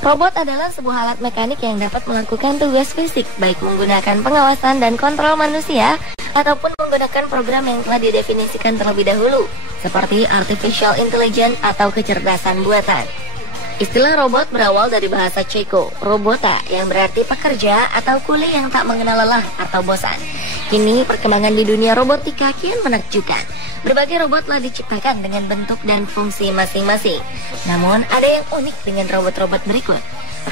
Robot adalah sebuah alat mekanik yang dapat melakukan tugas fisik, baik menggunakan pengawasan dan kontrol manusia, ataupun menggunakan program yang telah didefinisikan terlebih dahulu, seperti artificial intelligence atau kecerdasan buatan. Istilah robot berawal dari bahasa Ceko, robota, yang berarti pekerja atau kuli yang tak mengenal lelah atau bosan. Kini perkembangan di dunia robotika kian menakjubkan. Berbagai robot telah diciptakan dengan bentuk dan fungsi masing-masing. Namun ada yang unik dengan robot-robot berikut.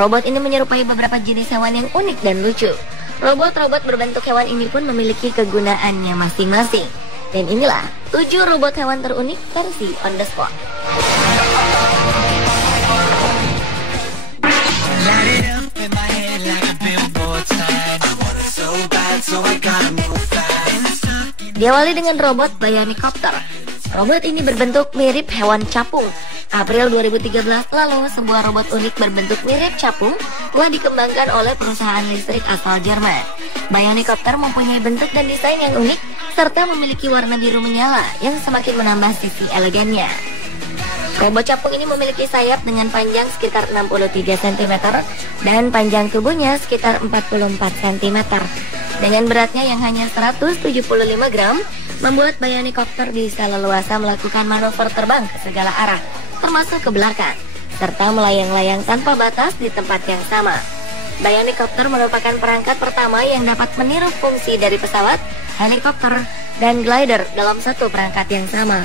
Robot ini menyerupai beberapa jenis hewan yang unik dan lucu. Robot-robot berbentuk hewan ini pun memiliki kegunaannya masing-masing. Dan inilah 7 robot hewan terunik versi on the spot. Diawali dengan robot Bionicopter. Robot ini berbentuk mirip hewan capung. April 2013 lalu, sebuah robot unik berbentuk mirip capung telah dikembangkan oleh perusahaan listrik asal Jerman. Bionicopter mempunyai bentuk dan desain yang unik serta memiliki warna biru menyala yang semakin menambah sisi elegannya. Robot capung ini memiliki sayap dengan panjang sekitar 63 cm dan panjang tubuhnya sekitar 44 cm. Dengan beratnya yang hanya 175 gram, membuat Bionicopter bisa leluasa melakukan manuver terbang ke segala arah, termasuk ke belakang, serta melayang-layang tanpa batas di tempat yang sama. Bionicopter merupakan perangkat pertama yang dapat meniru fungsi dari pesawat, helikopter, dan glider dalam satu perangkat yang sama.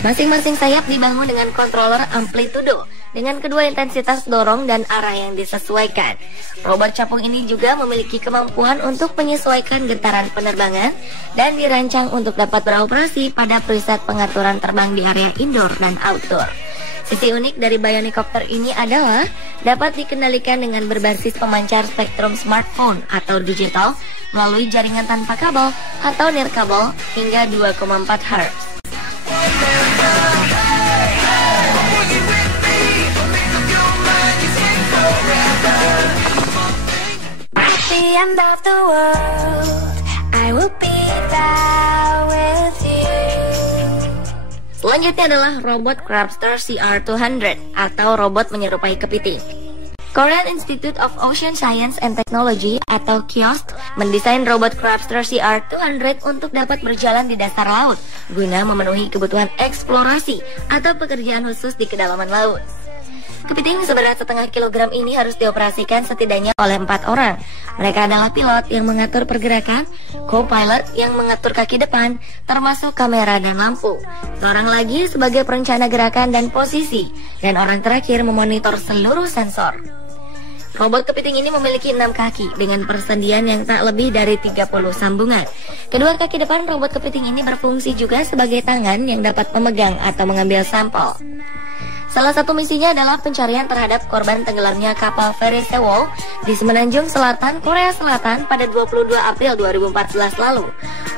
Masing-masing sayap dibangun dengan controller amplitudo dengan kedua intensitas dorong dan arah yang disesuaikan. Robot capung ini juga memiliki kemampuan untuk menyesuaikan getaran penerbangan dan dirancang untuk dapat beroperasi pada preset pengaturan terbang di area indoor dan outdoor. Sisi unik dari Bionicopter ini adalah dapat dikendalikan dengan berbasis pemancar spektrum smartphone atau digital melalui jaringan tanpa kabel atau nirkabel hingga 2,4 Hz. End of the world, I will be there with you. Selanjutnya adalah robot Crabster CR200 atau robot menyerupai kepiting. Korean Institute of Ocean Science and Technology atau KIOST mendesain robot Crabster CR200 untuk dapat berjalan di dasar laut guna memenuhi kebutuhan eksplorasi atau pekerjaan khusus di kedalaman laut. Kepiting seberat setengah kilogram ini harus dioperasikan setidaknya oleh 4 orang. Mereka adalah pilot yang mengatur pergerakan, co-pilot yang mengatur kaki depan, termasuk kamera dan lampu. Seorang lagi sebagai perencana gerakan dan posisi, dan orang terakhir memonitor seluruh sensor. Robot kepiting ini memiliki 6 kaki dengan persendian yang tak lebih dari 30 sambungan. Kedua kaki depan robot kepiting ini berfungsi juga sebagai tangan yang dapat memegang atau mengambil sampel. Salah satu misinya adalah pencarian terhadap korban tenggelamnya kapal feri Sewol di Semenanjung Selatan, Korea Selatan pada 22 April 2014 lalu.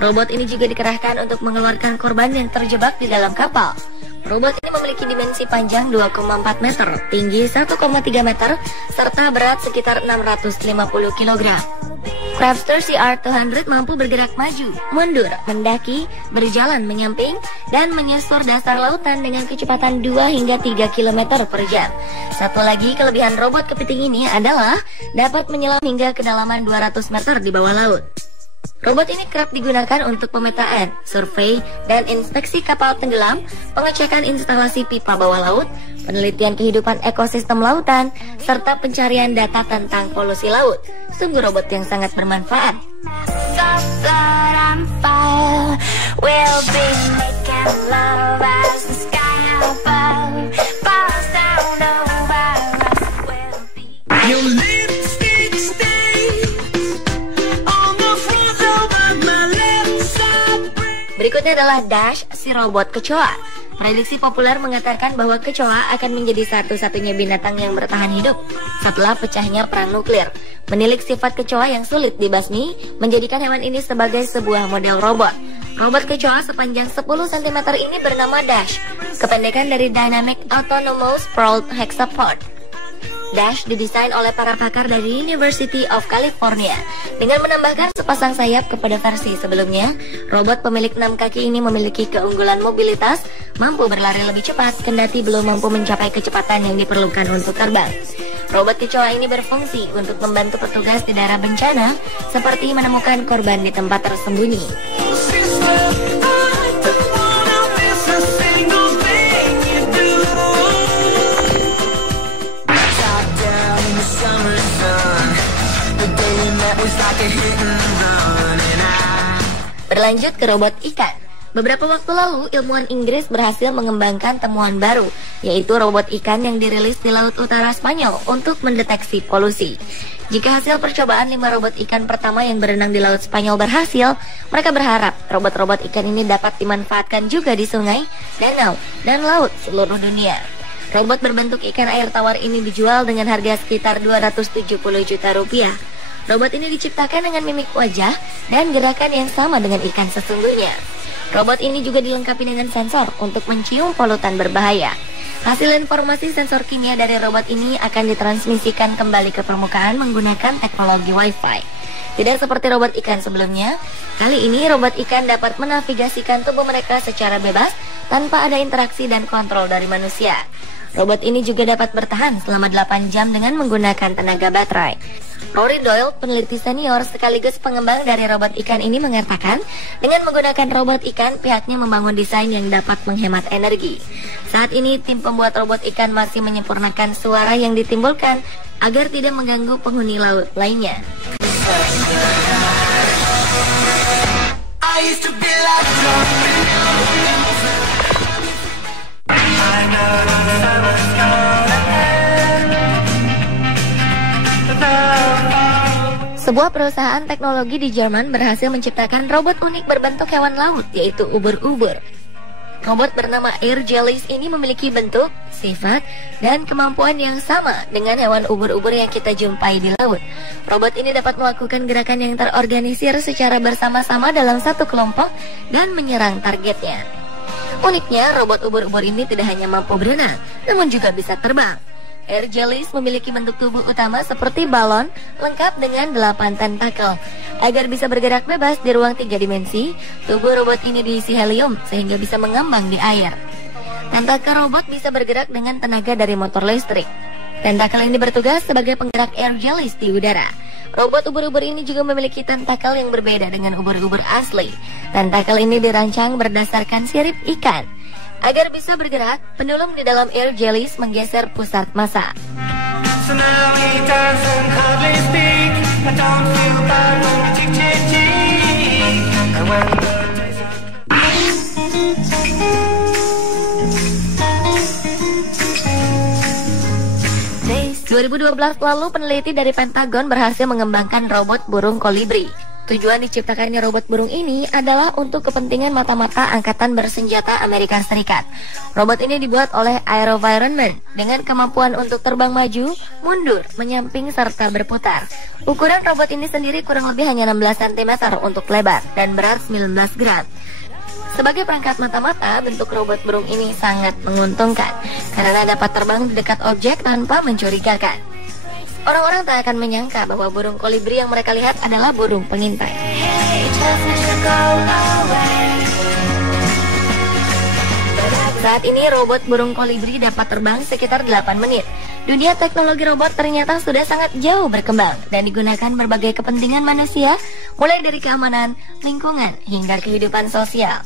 Robot ini juga dikerahkan untuk mengeluarkan korban yang terjebak di dalam kapal. Robot ini memiliki dimensi panjang 2,4 meter, tinggi 1,3 meter, serta berat sekitar 650 kg. Crabster CR200 mampu bergerak maju, mundur, mendaki, berjalan menyamping, dan menyusur dasar lautan dengan kecepatan 2 hingga 3 km per jam. Satu lagi kelebihan robot kepiting ini adalah dapat menyelam hingga kedalaman 200 meter di bawah laut. Robot ini kerap digunakan untuk pemetaan, survei, dan inspeksi kapal tenggelam, pengecekan instalasi pipa bawah laut, penelitian kehidupan ekosistem lautan, serta pencarian data tentang polusi laut. Sungguh robot yang sangat bermanfaat. Berikutnya adalah Dash, si robot kecoa. Prediksi populer mengatakan bahwa kecoa akan menjadi satu-satunya binatang yang bertahan hidup setelah pecahnya perang nuklir. Menilik sifat kecoa yang sulit dibasmi menjadikan hewan ini sebagai sebuah model robot. Robot kecoa sepanjang 10 cm ini bernama Dash, kependekan dari Dynamic Autonomous Sprawled Hexapod. Dash didesain oleh para pakar dari University of California dengan menambahkan sepasang sayap kepada versi sebelumnya. Robot pemilik 6 kaki ini memiliki keunggulan mobilitas, mampu berlari lebih cepat kendati belum mampu mencapai kecepatan yang diperlukan untuk terbang. Robot kecoa ini berfungsi untuk membantu petugas di daerah bencana, seperti menemukan korban di tempat tersembunyi. Berlanjut ke robot ikan. Beberapa waktu lalu, ilmuwan Inggris berhasil mengembangkan temuan baru, yaitu robot ikan yang dirilis di Laut Utara Spanyol untuk mendeteksi polusi. Jika hasil percobaan 5 robot ikan pertama yang berenang di Laut Spanyol berhasil, mereka berharap robot-robot ikan ini dapat dimanfaatkan juga di sungai, danau, dan laut seluruh dunia. Robot berbentuk ikan air tawar ini dijual dengan harga sekitar 270 juta rupiah. Robot ini diciptakan dengan mimik wajah dan gerakan yang sama dengan ikan sesungguhnya. Robot ini juga dilengkapi dengan sensor untuk mencium polutan berbahaya. Hasil informasi sensor kimia dari robot ini akan ditransmisikan kembali ke permukaan menggunakan teknologi Wi-Fi. Tidak seperti robot ikan sebelumnya, kali ini robot ikan dapat menavigasikan tubuh mereka secara bebas tanpa ada interaksi dan kontrol dari manusia. Robot ini juga dapat bertahan selama 8 jam dengan menggunakan tenaga baterai. Rory Doyle, peneliti senior sekaligus pengembang dari robot ikan ini mengatakan, dengan menggunakan robot ikan, pihaknya membangun desain yang dapat menghemat energi. Saat ini, tim pembuat robot ikan masih menyempurnakan suara yang ditimbulkan agar tidak mengganggu penghuni laut lainnya. Sebuah perusahaan teknologi di Jerman berhasil menciptakan robot unik berbentuk hewan laut, yaitu ubur-ubur. Robot bernama Air Jellies ini memiliki bentuk, sifat, dan kemampuan yang sama dengan hewan ubur-ubur yang kita jumpai di laut. Robot ini dapat melakukan gerakan yang terorganisir secara bersama-sama dalam satu kelompok dan menyerang targetnya. Uniknya, robot ubur-ubur ini tidak hanya mampu berenang, namun juga bisa terbang. Air Jellies memiliki bentuk tubuh utama seperti balon, lengkap dengan 8 tentakel. Agar bisa bergerak bebas di ruang 3 dimensi, tubuh robot ini diisi helium sehingga bisa mengambang di air. Tentakel robot bisa bergerak dengan tenaga dari motor listrik. Tentakel ini bertugas sebagai penggerak Air Jellies di udara. Robot ubur-ubur ini juga memiliki tentakel yang berbeda dengan ubur-ubur asli. Tentakel ini dirancang berdasarkan sirip ikan. Agar bisa bergerak, pendulum di dalam Air Jellies menggeser pusat massa. Tahun 2012 lalu, peneliti dari Pentagon berhasil mengembangkan robot burung kolibri. Tujuan diciptakannya robot burung ini adalah untuk kepentingan mata-mata Angkatan Bersenjata Amerika Serikat. Robot ini dibuat oleh AeroVironment dengan kemampuan untuk terbang maju, mundur, menyamping, serta berputar. Ukuran robot ini sendiri kurang lebih hanya 16 cm untuk lebar dan berat 19 gram. Sebagai perangkat mata-mata, bentuk robot burung ini sangat menguntungkan karena dapat terbang di dekat objek tanpa mencurigakan. Orang-orang tak akan menyangka bahwa burung kolibri yang mereka lihat adalah burung pengintai. Saat ini robot burung kolibri dapat terbang sekitar 8 menit. Dunia teknologi robot ternyata sudah sangat jauh berkembang dan digunakan berbagai kepentingan manusia, mulai dari keamanan, lingkungan, hingga kehidupan sosial.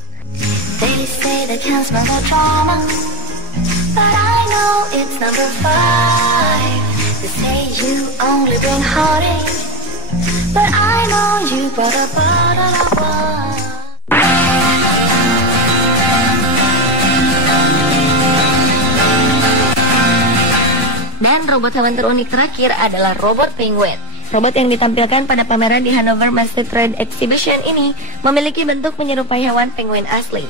They say they can't smell the drama, but I know it's number 5. They say you only bring heartache, but I know you brought a bottle of wine. Dan robot hewan terunik terakhir adalah robot penguin. Robot yang ditampilkan pada pameran di Hanover Master Trade Exhibition ini memiliki bentuk menyerupai hewan penguin asli.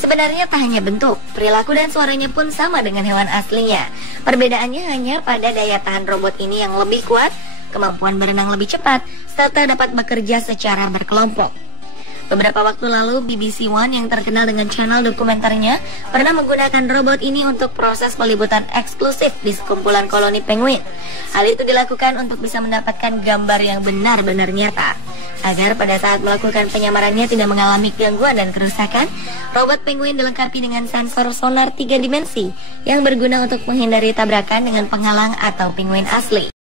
Sebenarnya tak hanya bentuk, perilaku dan suaranya pun sama dengan hewan aslinya. Perbedaannya hanya pada daya tahan robot ini yang lebih kuat, kemampuan berenang lebih cepat, serta dapat bekerja secara berkelompok. Beberapa waktu lalu, BBC One yang terkenal dengan channel dokumenternya pernah menggunakan robot ini untuk proses peliputan eksklusif di sekumpulan koloni penguin. Hal itu dilakukan untuk bisa mendapatkan gambar yang benar-benar nyata. Agar pada saat melakukan penyamarannya tidak mengalami gangguan dan kerusakan, robot penguin dilengkapi dengan sensor sonar 3 dimensi yang berguna untuk menghindari tabrakan dengan penghalang atau penguin asli.